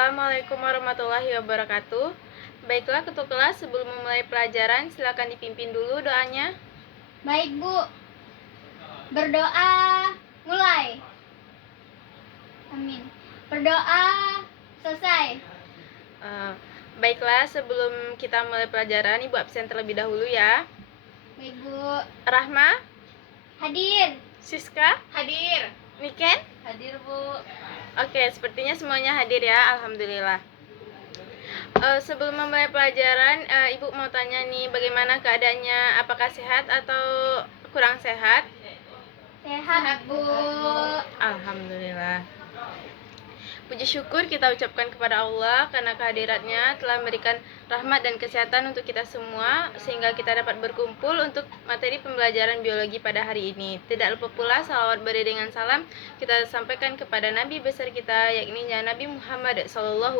Assalamualaikum warahmatullahi wabarakatuh. Baiklah ketua kelas, sebelum memulai pelajaran silakan dipimpin dulu doanya. Baik Bu, berdoa mulai. Amin. Berdoa selesai. Baiklah, sebelum kita mulai pelajaran, Ibu absen terlebih dahulu ya. Baik Bu. Rahma, Hadir. Siska, Hadir. Niken. Hadir Bu. Oke, sepertinya semuanya hadir ya, alhamdulillah. Sebelum memulai pelajaran, Ibu mau tanya nih, bagaimana keadaannya? Apakah sehat atau kurang sehat? Sehat Bu. Alhamdulillah. Puji syukur kita ucapkan kepada Allah karena kehadiratnya telah memberikan rahmat dan kesehatan untuk kita semua, sehingga kita dapat berkumpul untuk materi pembelajaran biologi pada hari ini. Tidak lupa pula salawat beriringan salam kita sampaikan kepada Nabi besar kita, yakni Nabi Muhammad SAW,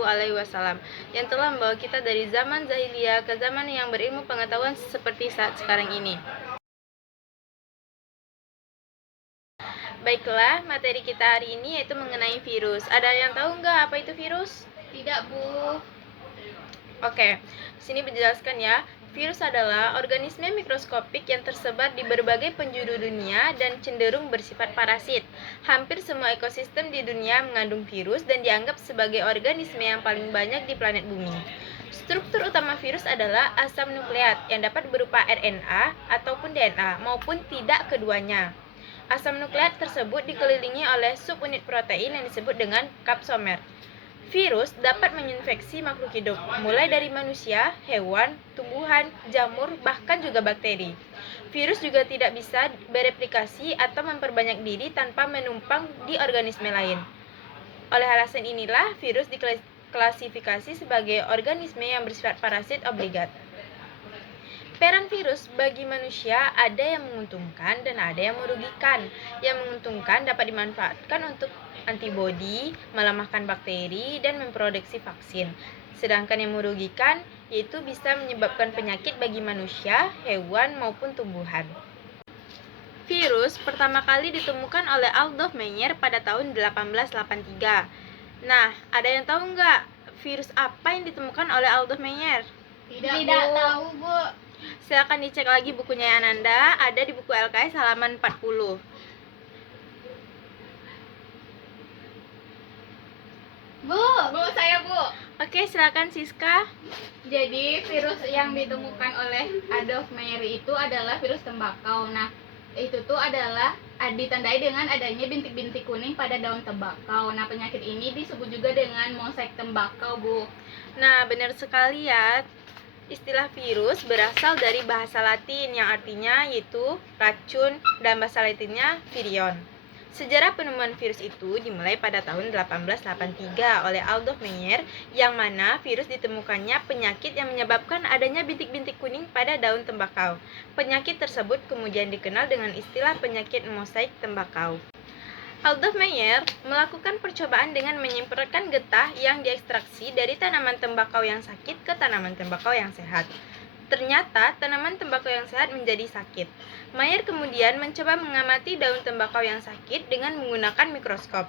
yang telah membawa kita dari zaman jahiliyah ke zaman yang berilmu pengetahuan seperti saat sekarang ini. Baiklah, materi kita hari ini yaitu mengenai virus. Ada yang tahu nggak apa itu virus? Tidak Bu. Oke, sini dijelaskan ya. Virus adalah organisme mikroskopik yang tersebar di berbagai penjuru dunia dan cenderung bersifat parasit. Hampir semua ekosistem di dunia mengandung virus dan dianggap sebagai organisme yang paling banyak di planet bumi. Struktur utama virus adalah asam nukleat yang dapat berupa RNA ataupun DNA maupun tidak keduanya. Asam nukleat tersebut dikelilingi oleh subunit protein yang disebut dengan kapsomer. Virus dapat menginfeksi makhluk hidup, mulai dari manusia, hewan, tumbuhan, jamur, bahkan juga bakteri. Virus juga tidak bisa bereplikasi atau memperbanyak diri tanpa menumpang di organisme lain. Oleh alasan inilah, virus diklasifikasi sebagai organisme yang bersifat parasit obligat. Peran virus bagi manusia ada yang menguntungkan dan ada yang merugikan. Yang menguntungkan dapat dimanfaatkan untuk antibodi, melemahkan bakteri, dan memproduksi vaksin. Sedangkan yang merugikan yaitu bisa menyebabkan penyakit bagi manusia, hewan, maupun tumbuhan. Virus pertama kali ditemukan oleh Adolf Meyer pada tahun 1883. Nah, ada yang tahu nggak virus apa yang ditemukan oleh Adolf Meyer? Tidak tahu Bu. Silakan dicek lagi bukunya Ananda, ada di buku LKS halaman 40. Bu, saya Bu. Oke, silakan Siska. Jadi virus yang ditemukan oleh Adolf Meyer itu adalah virus tembakau. Nah, itu tuh adalah ditandai dengan adanya bintik-bintik kuning pada daun tembakau. Nah, penyakit ini disebut juga dengan mosaik tembakau, Bu. Nah, benar sekali ya. Istilah virus berasal dari bahasa Latin yang artinya yaitu racun dan bahasa Latinnya virion. Sejarah penemuan virus itu dimulai pada tahun 1883 oleh Adolf Meyer, yang mana virus ditemukannya penyakit yang menyebabkan adanya bintik-bintik kuning pada daun tembakau. Penyakit tersebut kemudian dikenal dengan istilah penyakit mosaik tembakau. Adolf Meyer melakukan percobaan dengan menyemprotkan getah yang diekstraksi dari tanaman tembakau yang sakit ke tanaman tembakau yang sehat. Ternyata tanaman tembakau yang sehat menjadi sakit. Meyer kemudian mencoba mengamati daun tembakau yang sakit dengan menggunakan mikroskop.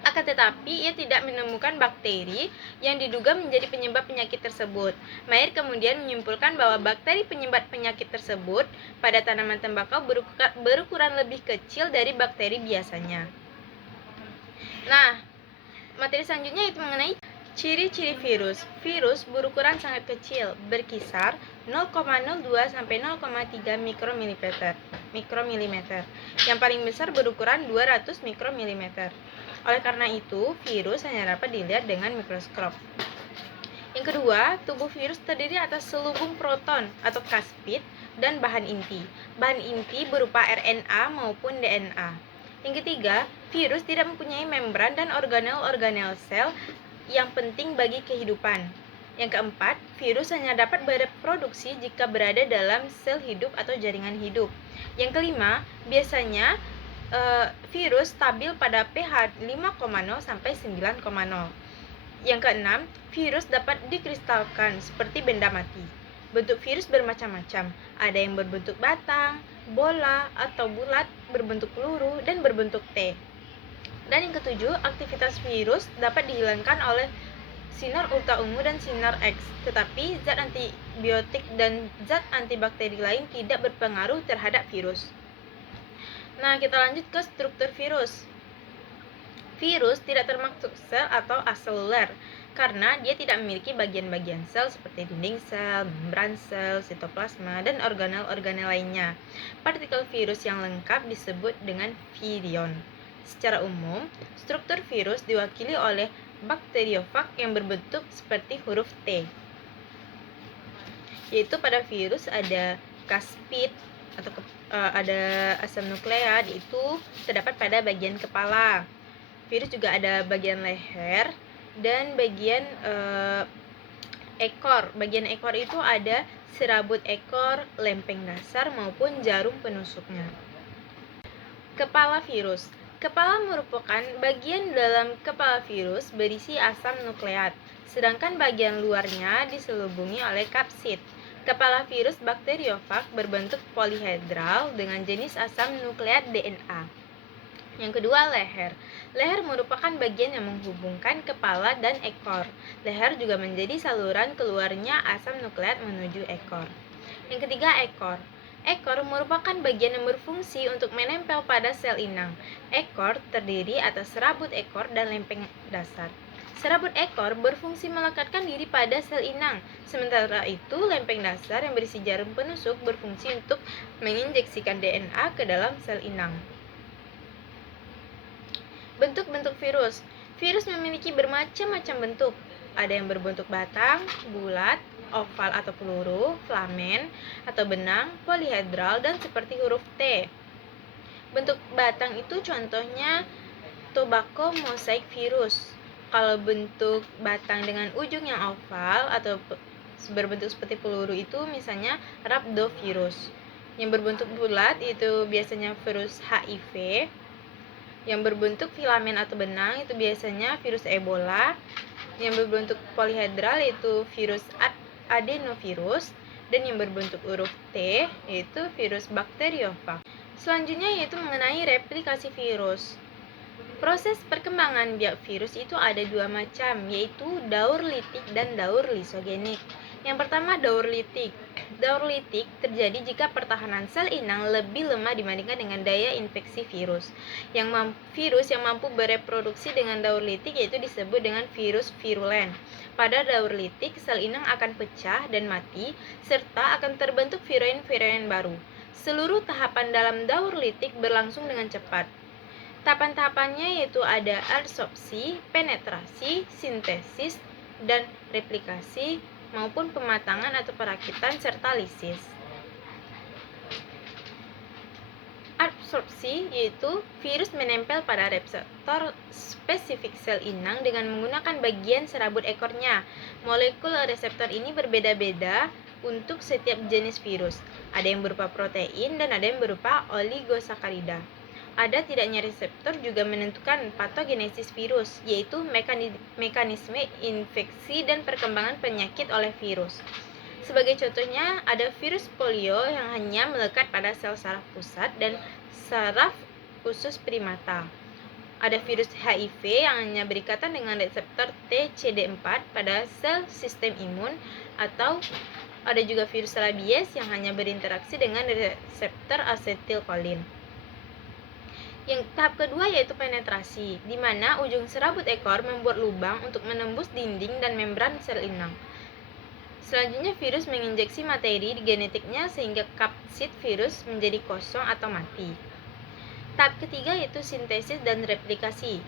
Akan tetapi ia tidak menemukan bakteri yang diduga menjadi penyebab penyakit tersebut. Meyer kemudian menyimpulkan bahwa bakteri penyebab penyakit tersebut pada tanaman tembakau berukuran lebih kecil dari bakteri biasanya. Nah, materi selanjutnya itu mengenai ciri-ciri virus. Virus berukuran sangat kecil, berkisar 0,02 sampai 0,3 mikromilimeter. Yang paling besar berukuran 200 mikromilimeter. Oleh karena itu, virus hanya dapat dilihat dengan mikroskop. Yang kedua, tubuh virus terdiri atas selubung proton atau plasmid dan bahan inti. Bahan inti berupa RNA maupun DNA. Yang ketiga, virus tidak mempunyai membran dan organel-organel sel yang penting bagi kehidupan. Yang keempat, virus hanya dapat bereproduksi jika berada dalam sel hidup atau jaringan hidup. Yang kelima, biasanya virus stabil pada pH 5,0 sampai 9,0. Yang keenam, virus dapat dikristalkan seperti benda mati. Bentuk virus bermacam-macam. Ada yang berbentuk batang, bola, atau bulat, berbentuk peluru, dan berbentuk T. Dan yang ketujuh, aktivitas virus dapat dihilangkan oleh sinar ultraviolet dan sinar X, tetapi zat antibiotik dan zat antibakteri lain tidak berpengaruh terhadap virus. Nah, kita lanjut ke struktur virus. Virus tidak termasuk sel atau aseluler karena dia tidak memiliki bagian-bagian sel seperti dinding sel, membran sel, sitoplasma, dan organel-organel lainnya. Partikel virus yang lengkap disebut dengan virion. Secara umum, struktur virus diwakili oleh bakteriofag yang berbentuk seperti huruf T. Yaitu pada virus ada caspid atau ada asam nukleat, itu terdapat pada bagian kepala. Virus juga ada bagian leher dan bagian ekor. Bagian ekor itu ada serabut ekor, lempeng dasar maupun jarum penusuknya. Kepala virus. Kepala merupakan bagian dalam kepala virus berisi asam nukleat, sedangkan bagian luarnya diselubungi oleh kapsid. Kepala virus bakteriofag berbentuk polihedral dengan jenis asam nukleat DNA. Yang kedua, leher. Leher merupakan bagian yang menghubungkan kepala dan ekor. Leher juga menjadi saluran keluarnya asam nukleat menuju ekor. Yang ketiga, ekor. Ekor merupakan bagian yang berfungsi untuk menempel pada sel inang. Ekor terdiri atas serabut ekor dan lempeng dasar. Serabut ekor berfungsi melekatkan diri pada sel inang. Sementara itu, lempeng dasar yang berisi jarum penusuk berfungsi untuk menginjeksikan DNA ke dalam sel inang. Bentuk-bentuk virus. Virus memiliki bermacam-macam bentuk. Ada yang berbentuk batang, bulat, oval atau peluru, filamen atau benang, polihedral, dan seperti huruf T. Bentuk batang itu contohnya tobacco mosaic virus. Kalau bentuk batang dengan ujung yang oval atau berbentuk seperti peluru itu misalnya rhabdovirus. Yang berbentuk bulat itu biasanya virus HIV. Yang berbentuk filamen atau benang itu biasanya virus Ebola. Yang berbentuk polihedral itu virus adenovirus, dan yang berbentuk huruf T yaitu virus bakteriofag. Selanjutnya yaitu mengenai replikasi virus. Proses perkembangan biak virus itu ada dua macam, yaitu daur litik dan daur lisogenik. Yang pertama, daur litik. Daur litik terjadi jika pertahanan sel inang lebih lemah dibandingkan dengan daya infeksi virus. Virus yang mampu bereproduksi dengan daur litik yaitu disebut dengan virus virulen. Pada daur litik, sel inang akan pecah dan mati, serta akan terbentuk viroin-viroin baru. Seluruh tahapan dalam daur litik berlangsung dengan cepat. Tahapan-tahapannya yaitu ada adsorpsi, penetrasi, sintesis, dan replikasi, maupun pematangan atau perakitan serta lisis. Adsorpsi yaitu virus menempel pada reseptor spesifik sel inang dengan menggunakan bagian serabut ekornya. Molekul reseptor ini berbeda-beda untuk setiap jenis virus. Ada yang berupa protein dan ada yang berupa oligosakarida. Ada tidaknya reseptor juga menentukan patogenesis virus, yaitu mekanisme infeksi dan perkembangan penyakit oleh virus. Sebagai contohnya, ada virus polio yang hanya melekat pada sel saraf pusat dan saraf usus primata. Ada virus HIV yang hanya berikatan dengan reseptor TCD4 pada sel sistem imun, atau ada juga virus rabies yang hanya berinteraksi dengan reseptor asetilkolin. Yang tahap kedua yaitu penetrasi, di mana ujung serabut ekor membuat lubang untuk menembus dinding dan membran sel inang. Selanjutnya, virus menginjeksi materi di genetiknya sehingga kapsid virus menjadi kosong atau mati. Tahap ketiga yaitu sintesis dan replikasi.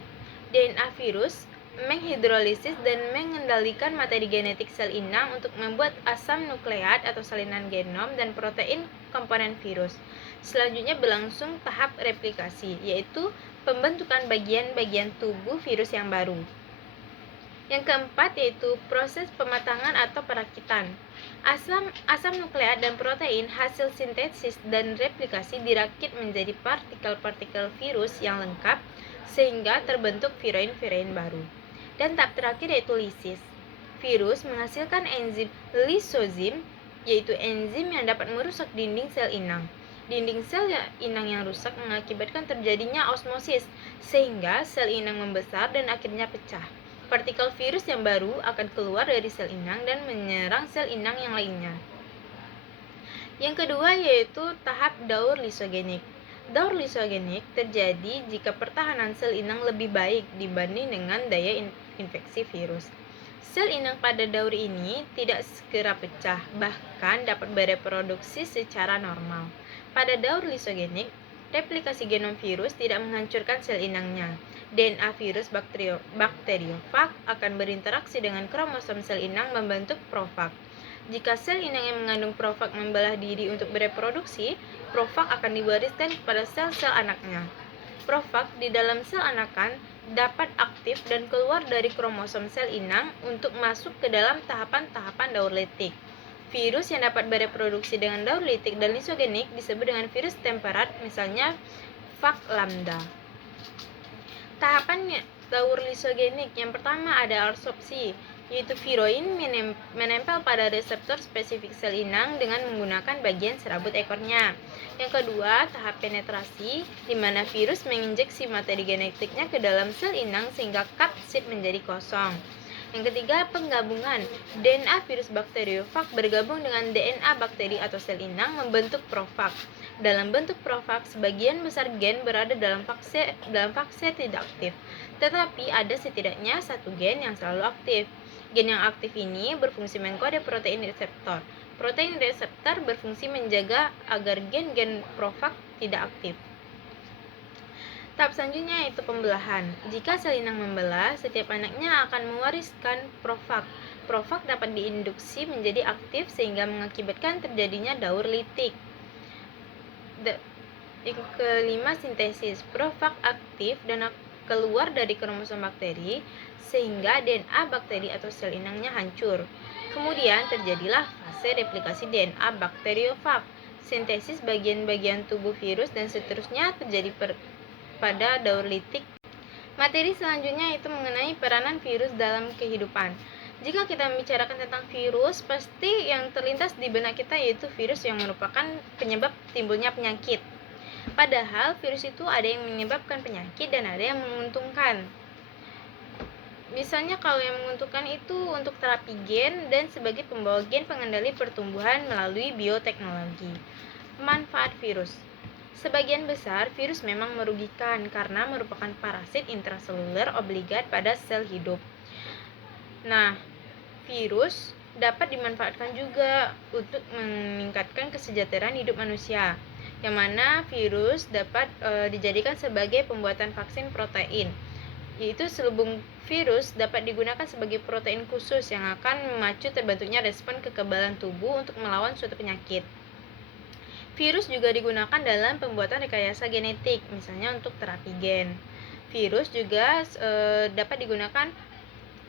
DNA virus menghidrolisis dan mengendalikan materi genetik sel inang untuk membuat asam nukleat atau salinan genom dan protein komponen virus. Selanjutnya berlangsung tahap replikasi, yaitu pembentukan bagian-bagian tubuh virus yang baru. Yang keempat yaitu proses pematangan atau perakitan. Asam nukleat dan protein hasil sintesis dan replikasi dirakit menjadi partikel-partikel virus yang lengkap sehingga terbentuk viroin-viroin baru. Dan tahap terakhir yaitu lisis. Virus menghasilkan enzim lisozim, yaitu enzim yang dapat merusak dinding sel inang. Dinding sel inang yang rusak mengakibatkan terjadinya osmosis, sehingga sel inang membesar dan akhirnya pecah. Partikel virus yang baru akan keluar dari sel inang dan menyerang sel inang yang lainnya. Yang kedua yaitu tahap daur lisogenik. Daur lisogenik terjadi jika pertahanan sel inang lebih baik dibanding dengan daya infeksi virus. Sel inang pada daur ini tidak segera pecah, bahkan dapat bereproduksi secara normal. Pada daur lisogenik, replikasi genom virus tidak menghancurkan sel inangnya. DNA virus bakteriofag akan berinteraksi dengan kromosom sel inang membentuk profag. Jika sel inang yang mengandung profag membelah diri untuk bereproduksi, profag akan diwariskan kepada sel-sel anaknya. Profag di dalam sel anakan dapat aktif dan keluar dari kromosom sel inang untuk masuk ke dalam tahapan-tahapan daur litik. Virus yang dapat bereproduksi dengan daur litik dan lisogenik disebut dengan virus temperat, misalnya Vag lambda. Tahapan daur lisogenik yang pertama ada absorpsi, yaitu viroin menempel pada reseptor spesifik sel inang dengan menggunakan bagian serabut ekornya. Yang kedua, tahap penetrasi, di mana virus menginjeksi materi genetiknya ke dalam sel inang sehingga kapsid menjadi kosong. Yang ketiga, penggabungan. DNA virus bakteriofag bergabung dengan DNA bakteri atau sel inang membentuk profag. Dalam bentuk profag, sebagian besar gen berada dalam fase tidak aktif, tetapi ada setidaknya satu gen yang selalu aktif. Gen yang aktif ini berfungsi mengkode protein reseptor. Protein reseptor berfungsi menjaga agar gen-gen profag tidak aktif. Tahap selanjutnya yaitu pembelahan. Jika sel inang membelah, setiap anaknya akan mewariskan profag. Profag dapat diinduksi menjadi aktif sehingga mengakibatkan terjadinya daur litik. Yang kelima, sintesis. Profag aktif dan keluar dari kromosom bakteri sehingga DNA bakteri atau sel inangnya hancur. Kemudian terjadilah fase replikasi DNA bakteriofag, sintesis bagian-bagian tubuh virus dan seterusnya terjadi pada daur litik. Materi selanjutnya itu mengenai peranan virus dalam kehidupan. Jika kita membicarakan tentang virus, pasti yang terlintas di benak kita yaitu virus yang merupakan penyebab timbulnya penyakit. Padahal virus itu ada yang menyebabkan penyakit dan ada yang menguntungkan. Misalnya kalau yang menguntungkan itu untuk terapi gen dan sebagai pembawa gen pengendali pertumbuhan melalui bioteknologi. Manfaat virus. Sebagian besar virus memang merugikan karena merupakan parasit intraseluler obligat pada sel hidup. Nah, virus dapat dimanfaatkan juga untuk meningkatkan kesejahteraan hidup manusia, yang mana virus dapat dijadikan sebagai pembuatan vaksin protein, yaitu selubung virus dapat digunakan sebagai protein khusus yang akan memacu terbentuknya respon kekebalan tubuh untuk melawan suatu penyakit. Virus juga digunakan dalam pembuatan rekayasa genetik, misalnya untuk terapi gen. Virus juga dapat digunakan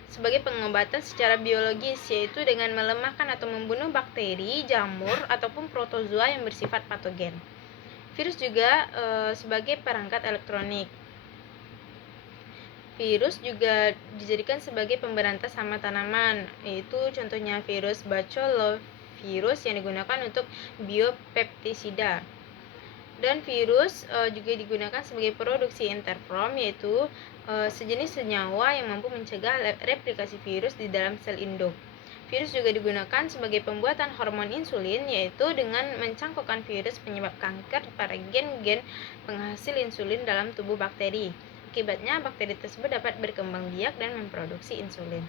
sebagai pengobatan secara biologis, yaitu dengan melemahkan atau membunuh bakteri, jamur, ataupun protozoa yang bersifat patogen. Virus juga sebagai perangkat elektronik. Virus juga dijadikan sebagai pemberantas hama tanaman, yaitu contohnya virus baculovirus yang digunakan untuk biopeptisida. Dan virus juga digunakan sebagai produksi interferon, yaitu sejenis senyawa yang mampu mencegah replikasi virus di dalam sel induk. Virus juga digunakan sebagai pembuatan hormon insulin, yaitu dengan mencangkokkan virus penyebab kanker pada gen-gen penghasil insulin dalam tubuh bakteri. Akibatnya, bakteri tersebut dapat berkembang biak dan memproduksi insulin.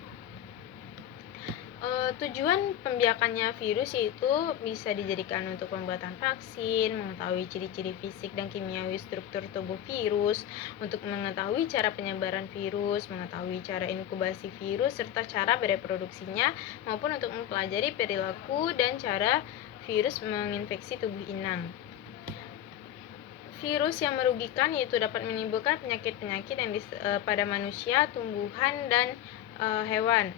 Tujuan pembiakannya virus yaitu bisa dijadikan untuk pembuatan vaksin, mengetahui ciri-ciri fisik dan kimiawi struktur tubuh virus, untuk mengetahui cara penyebaran virus, mengetahui cara inkubasi virus, serta cara bereproduksinya, maupun untuk mempelajari perilaku dan cara virus menginfeksi tubuh inang. Virus yang merugikan yaitu dapat menimbulkan penyakit-penyakit yang pada manusia, tumbuhan, dan hewan.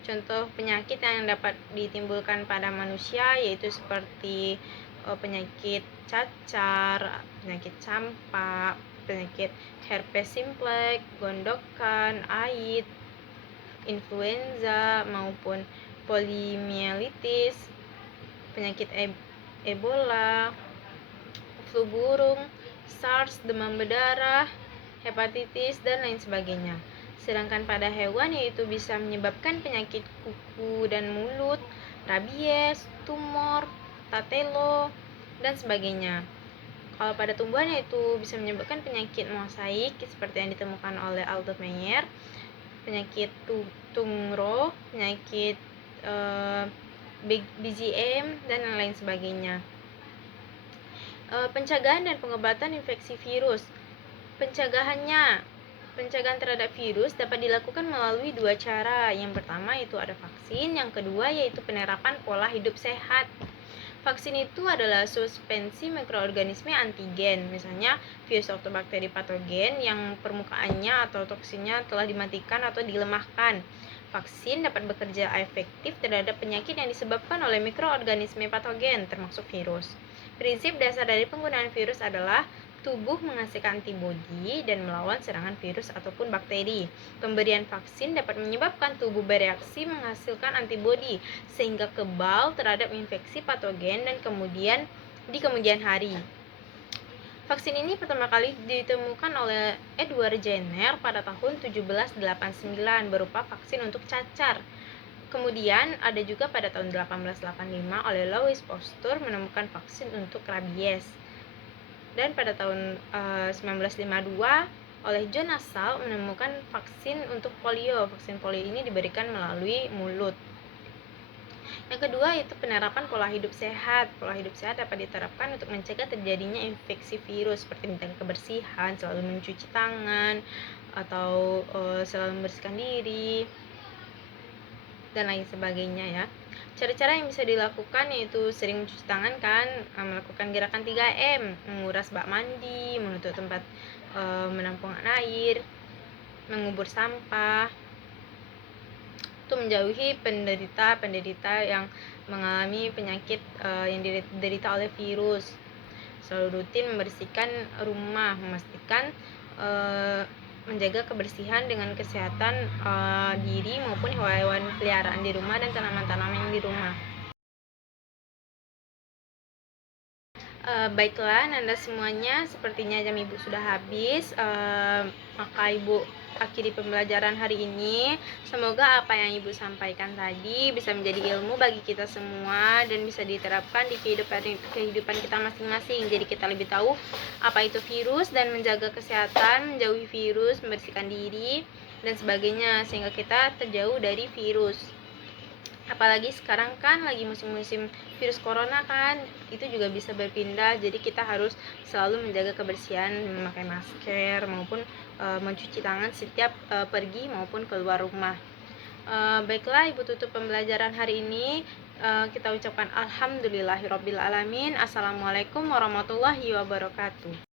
Contoh penyakit yang dapat ditimbulkan pada manusia yaitu seperti penyakit cacar, penyakit campak, penyakit herpes simplex, gondokan, AIDS, influenza, maupun poliomielitis, penyakit Ebola, flu burung, SARS, demam berdarah, hepatitis, dan lain sebagainya. Sedangkan pada hewan yaitu bisa menyebabkan penyakit kuku dan mulut, rabies, tumor, tatelo, dan sebagainya. Kalau pada tumbuhan yaitu bisa menyebabkan penyakit mosaik seperti yang ditemukan oleh Aldo Meyer, penyakit tungro, penyakit BGM, dan lain sebagainya. Pencegahan dan pengobatan infeksi virus. Pencegahan terhadap virus dapat dilakukan melalui dua cara. Yang pertama itu ada vaksin, yang kedua yaitu penerapan pola hidup sehat. Vaksin itu adalah suspensi mikroorganisme antigen, misalnya virus atau bakteri patogen yang permukaannya atau toksinnya telah dimatikan atau dilemahkan. Vaksin dapat bekerja efektif terhadap penyakit yang disebabkan oleh mikroorganisme patogen, termasuk virus. Prinsip dasar dari penggunaan virus adalah tubuh menghasilkan antibodi dan melawan serangan virus ataupun bakteri. Pemberian vaksin dapat menyebabkan tubuh bereaksi menghasilkan antibodi sehingga kebal terhadap infeksi patogen dan di kemudian hari. Vaksin ini pertama kali ditemukan oleh Edward Jenner pada tahun 1789 berupa vaksin untuk cacar. Kemudian ada juga pada tahun 1885 oleh Louis Pasteur menemukan vaksin untuk rabies. Dan pada tahun 1952 oleh John Nassau menemukan vaksin untuk polio. Vaksin polio ini diberikan melalui mulut. Yang kedua itu penerapan pola hidup sehat. Pola hidup sehat dapat diterapkan untuk mencegah terjadinya infeksi virus seperti menjaga kebersihan, selalu mencuci tangan, atau selalu membersihkan diri, dan lain sebagainya ya. Cara-cara yang bisa dilakukan yaitu sering mencuci tangan kan, melakukan gerakan 3M, menguras bak mandi, menutup tempat menampung air, mengubur sampah, untuk menjauhi penderita yang mengalami penyakit yang diderita oleh virus. Selalu rutin membersihkan rumah, memastikan menjaga kebersihan dengan kesehatan diri maupun hewan peliharaan di rumah dan tanaman-tanaman di rumah. Baiklah Nanda semuanya, sepertinya jam Ibu sudah habis, maka Ibu akhiri pembelajaran hari ini. Semoga apa yang Ibu sampaikan tadi bisa menjadi ilmu bagi kita semua dan bisa diterapkan di kehidupan kita masing-masing. Jadi kita lebih tahu apa itu virus dan menjaga kesehatan, menjauhi virus, membersihkan diri dan sebagainya sehingga kita terjauh dari virus. Apalagi sekarang kan lagi musim-musim virus corona kan, itu juga bisa berpindah. Jadi kita harus selalu menjaga kebersihan, memakai masker maupun mencuci tangan setiap pergi maupun keluar rumah. Baiklah Ibu tutup pembelajaran hari ini. Kita ucapkan alhamdulillahirabbil alamin. Assalamualaikum warahmatullahi wabarakatuh.